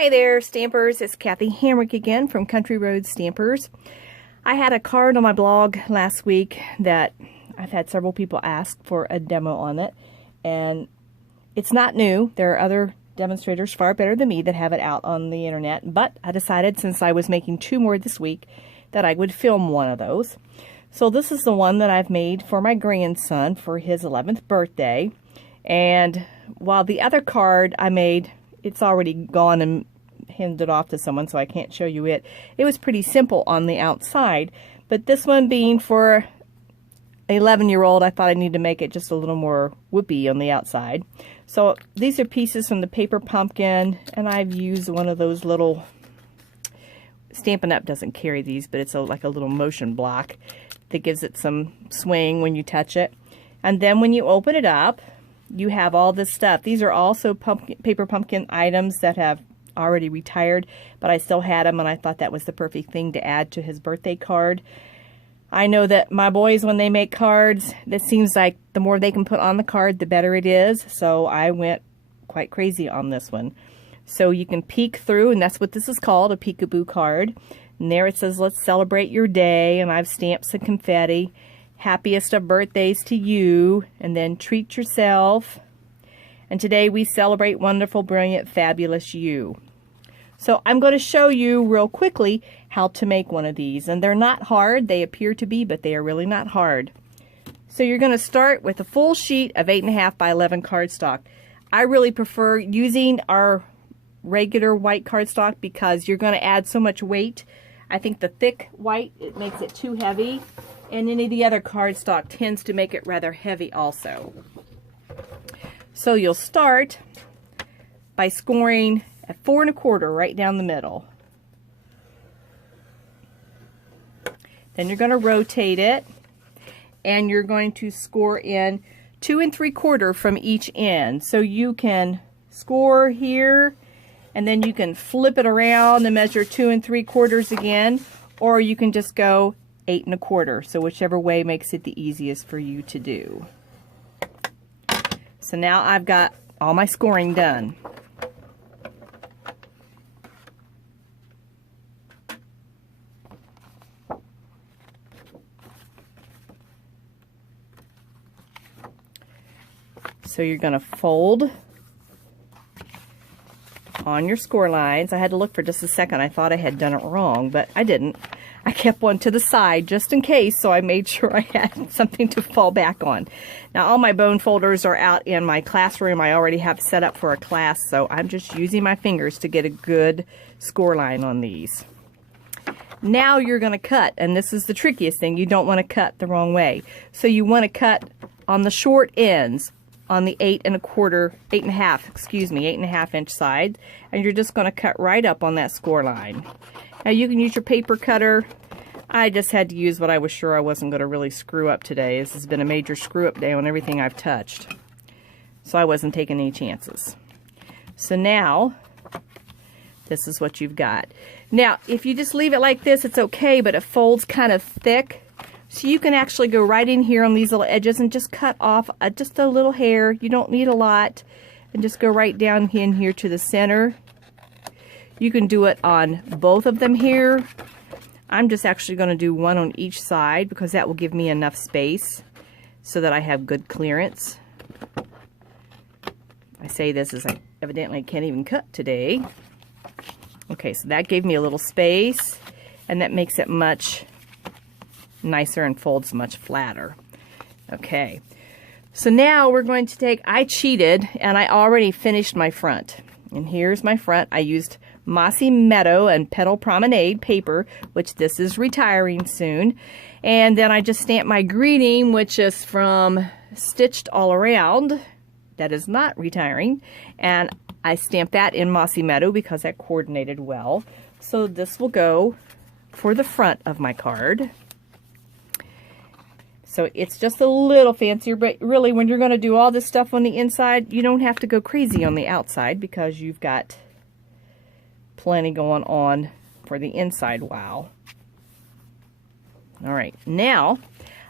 Hi there, Stampers. It's Kathy Hamrick again from Country Road Stampers. I had a card on my blog last week that I've had several people ask for a demo on it, and it's not new. There are other demonstrators far better than me that have it out on the internet, but I decided since I was making 2 more this week that I would film one of those. So this is the one that I've made for my grandson for his 11th birthday, and while the other card I made, it's already gone and handed off to someone, so I can't show you it. It was pretty simple on the outside, but this one being for an 11-year-old, I thought I needed to make it just a little more whoopee on the outside. So these are pieces from the paper pumpkin, and I've used one of those little, Stampin' Up! Doesn't carry these, but it's like a little motion block that gives it some swing when you touch it. And then when you open it up, you have all this stuff. These are also paper pumpkin items that have already retired, but I still had them, and I thought that was the perfect thing to add to his birthday card. I know that my boys, when they make cards, it seems like the more they can put on the card, the better it is, so I went quite crazy on this one. So you can peek through, and that's what this is called, a peekaboo card. And there it says, let's celebrate your day, and I've stamped some confetti. Happiest of birthdays to you, and then treat yourself. And today we celebrate wonderful, brilliant, fabulous you. So I'm going to show you real quickly how to make one of these. And they're not hard. They appear to be, but they are really not hard. So you're going to start with a full sheet of 8.5 by 11 cardstock. I really prefer using our regular white cardstock because you're going to add so much weight. I think the thick white, it makes it too heavy. And any of the other cardstock tends to make it rather heavy also. So you'll start by scoring at 4 1/4 right down the middle. Then you're going to rotate it, and you're going to score in 2 3/4 from each end. So you can score here, and then you can flip it around and measure 2 3/4 again, or you can just go 8 1/4. So whichever way makes it the easiest for you to do. So now I've got all my scoring done. So you're going to fold on your score lines. I had to look for just a second. I thought I had done it wrong, but I didn't. I kept one to the side just in case, so I made sure I had something to fall back on. Now all my bone folders are out in my classroom. I already have set up for a class, so I'm just using my fingers to get a good score line on these. Now you're going to cut, and this is the trickiest thing. You don't want to cut the wrong way. So you want to cut on the short ends on the 8 1/2 inch side, and you're just going to cut right up on that score line. Now you can use your paper cutter. I just had to use what I was sure I wasn't going to really screw up today. This has been a major screw up day on everything I've touched, so I wasn't taking any chances. So now this is what you've got. Now if you just leave it like this, it's okay, but it folds kind of thick. So you can actually go right in here on these little edges and just cut off just a little hair. You don't need a lot. And just go right down in here to the center. You can do it on both of them here. I'm just actually going to do one on each side because that will give me enough space so that I have good clearance. I say this as I evidently can't even cut today. Okay, so that gave me a little space, and that makes it much nicer and folds much flatter. Okay, so now we're going to take, I cheated and I already finished my front. And here's my front. I used Mossy Meadow and Petal Promenade paper, which this is retiring soon. And then I just stamped my greeting, which is from Stitched All Around. That is not retiring. And I stamped that in Mossy Meadow because that coordinated well. So this will go for the front of my card. So it's just a little fancier, but really when you're going to do all this stuff on the inside, you don't have to go crazy on the outside because you've got plenty going on for the inside. Wow. All right, now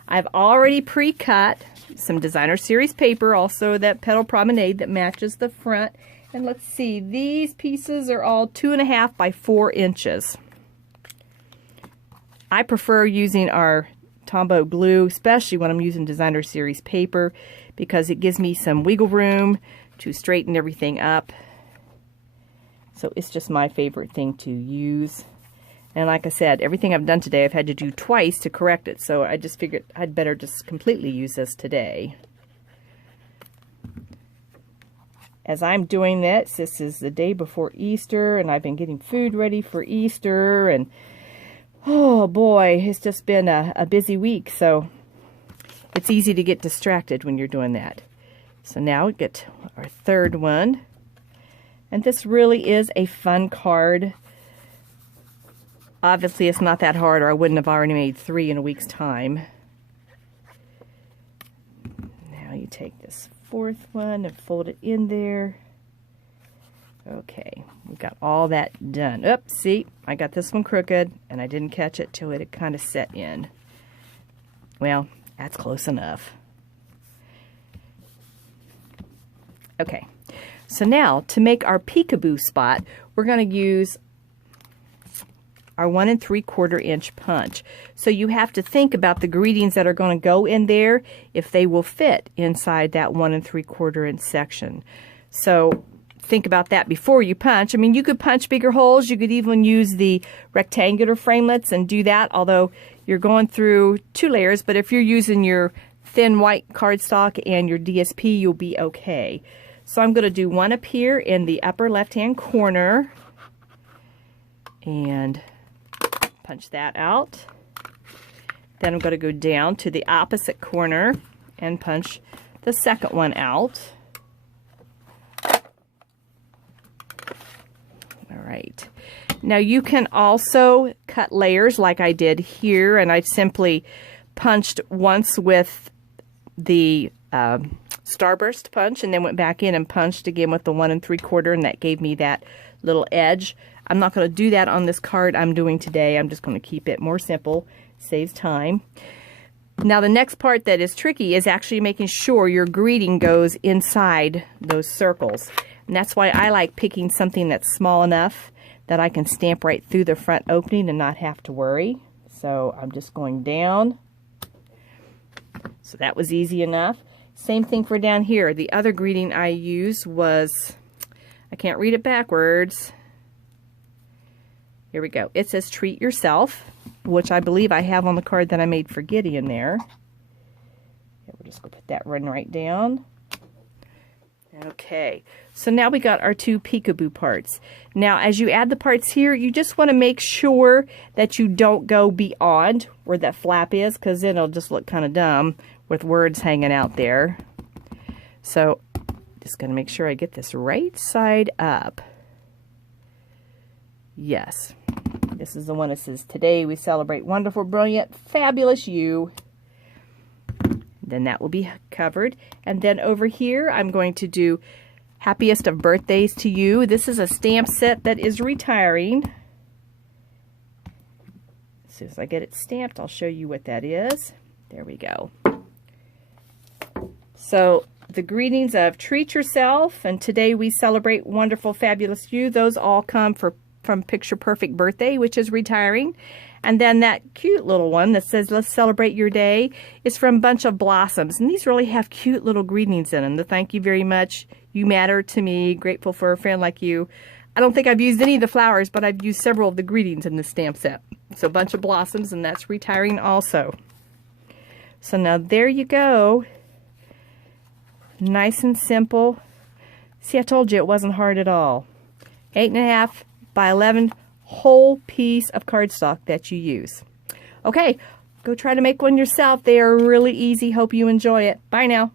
I've already pre-cut some Designer Series paper, also that Petal Promenade that matches the front And let's see, these pieces are all 2.5 by 4 inches. I prefer using our Tombow glue, especially when I'm using designer series paper, because it gives me some wiggle room to straighten everything up. So it's just my favorite thing to use. And like I said, everything I've done today I've had to do twice to correct it, so I just figured I'd better just completely use this today. As I'm doing this is the day before Easter, and I've been getting food ready for Easter, and oh boy, it's just been a busy week, so it's easy to get distracted when you're doing that. So now we get our third one, and this really is a fun card. Obviously it's not that hard, or I wouldn't have already made 3 in a week's time. Now you take this fourth one and fold it in there. Okay, we've got all that done. Oops, see, I got this one crooked and I didn't catch it till it had kind of set in. Well, that's close enough. Okay, so now to make our peekaboo spot, we're going to use our 1 3/4 inch punch. So you have to think about the greetings that are going to go in there, if they will fit inside that 1 3/4 inch section. So think about that before you punch. I mean, you could punch bigger holes. You could even use the rectangular framelits and do that, although you're going through 2 layers. But if you're using your thin white cardstock and your DSP, you'll be okay. So I'm going to do one up here in the upper left-hand corner and punch that out. Then I'm going to go down to the opposite corner and punch the second one out. All right. Now you can also cut layers like I did here, and I simply punched once with the starburst punch and then went back in and punched again with the 1 3/4, and that gave me that little edge. I'm not going to do that on this card I'm doing today. I'm just going to keep it more simple. Saves time. Now the next part that is tricky is actually making sure your greeting goes inside those circles. And that's why I like picking something that's small enough that I can stamp right through the front opening and not have to worry. So I'm just going down. So that was easy enough. Same thing for down here. The other greeting I used was, I can't read it backwards. Here we go. It says treat yourself, which I believe I have on the card that I made for Gideon there. We're just going to put that one right down. Okay, so now we got our 2 peekaboo parts. Now as you add the parts here, you just want to make sure that you don't go beyond where that flap is, because then it'll just look kind of dumb with words hanging out there. So just going to make sure I get this right side up. Yes, this is the one that says, today we celebrate wonderful, brilliant, fabulous you. Then that will be covered. And then over here, I'm going to do happiest of birthdays to you. This is a stamp set that is retiring. As soon as I get it stamped, I'll show you what that is. There we go. So the greetings of treat yourself and today we celebrate wonderful, fabulous you, those all come from Picture Perfect Birthday, which is retiring. And then that cute little one that says, let's celebrate your day, is from Bunch of Blossoms. And these really have cute little greetings in them. The thank you very much, you matter to me, grateful for a friend like you. I don't think I've used any of the flowers, but I've used several of the greetings in this stamp set. So Bunch of Blossoms, and that's retiring also. So now there you go. Nice and simple. See, I told you it wasn't hard at all. 8.5 by 11 whole piece of cardstock that you use. Okay, go try to make one yourself. They are really easy. Hope you enjoy it. Bye now.